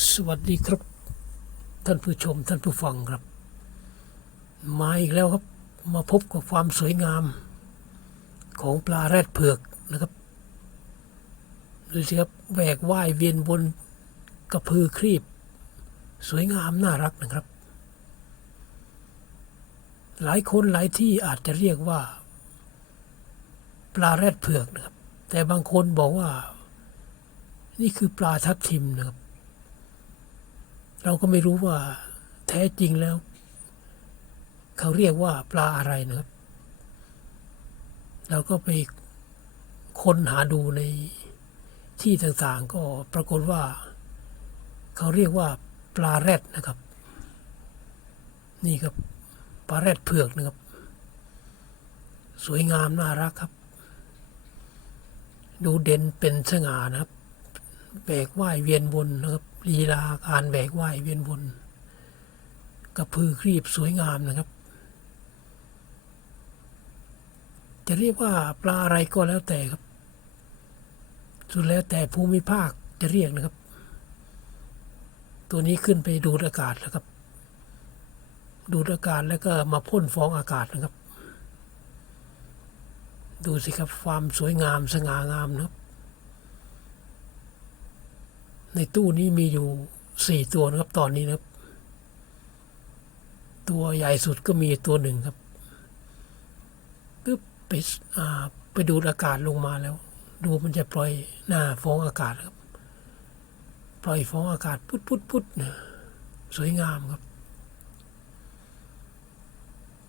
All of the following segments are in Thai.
สวัสดีครับ ท่านผู้ชมท่านผู้ฟังครับ มาอีกแล้วครับมาพบกับความสวยงาม ของปลาแรดเผือกนะครับดูสิครับแหวกว่ายเวียนบนกระพือครีบ สวยงามน่ารักนะครับ หลายคนหลายที่อาจจะเรียกว่า ปลาแรดเผือกนะครับ แต่บางคนบอกว่า นี่คือปลาทับทิมนะครับ เราก็ไม่รู้ว่าแท้จริงแล้ว เขาเรียกว่าปลาอะไรนะครับ เราก็ไปค้นหาดูในที่ต่างๆ ก็ปรากฏว่า เขาเรียกว่าปลาแรดนะครับ นี่ครับปลาแรดเผือกนะครับ สวยงามน่ารักครับ ดูเด่นเป็นสง่านะครับแบกว่ายเวียนวนนะครับ ลีลาการแบกว่ายเวียนวนกระพือครีบสวยงามนะครับ จะเรียกว่าปลาอะไรก็แล้วแต่ครับ สุดแล้วแต่ภูมิภาคจะเรียกนะครับ ตัวนี้ขึ้นไปดูดอากาศแล้วครับ ดูดอากาศแล้วก็มาพ่นฟองอากาศนะครับ ดูสิครับความสวยงามสง่างามนะครับ ในตู้นี้มีอยู่สี่ตัวนะครับ ตอนนี้นะครับ ตัวใหญ่สุดก็มีตัวหนึ่งครับปึ๊บไปอ่าไปดูดอากาศลงมาแล้ว ดูมันจะปล่อยหน้าฟองอากาศครับ ปล่อยฟองอากาศพุดพุดพุดนะสวยงามครับ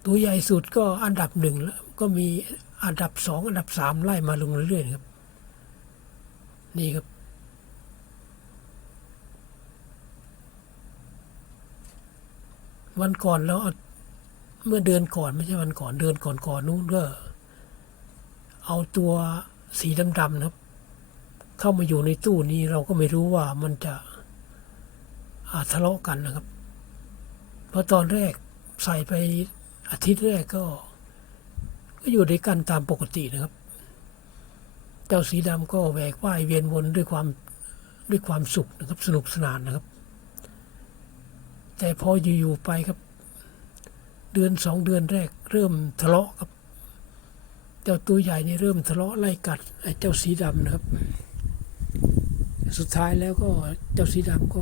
ตัวใหญ่สุดก็อันดับหนึ่งแล้วก็มีอันดับสองอันดับสามไล่มาลงเรื่อยๆครับ นี่ครับ วันก่อนเอาเมื่อเดือนก่อนไม่ใช่วันก่อนเดือนก่อนก่อนนู้นก็ เอาตัวสีดำๆนะครับ เข้ามาอยู่ในตู้นี้เราก็ไม่รู้ว่ามันจะอาทะเลาะกันนะครับ เพราะตอนแรกใส่ไปอาทิตย์แรกก็ ก็อยู่ด้วยกันตามปกตินะครับ เจ้าสีดำก็แหวกว่ายเวียนวนด้วยความด้วยความสุขนะครับ สนุกสนานนะครับ แต่พออยู่ๆไปครับ เดือนสองเดือนแรก เริ่มทะเลาะครับ เจ้าตัวใหญ่นี่เริ่มทะเลาะไล่กัดไอ้เจ้าสีดำนะครับ สุดท้ายแล้วก็เจ้าสีดำก็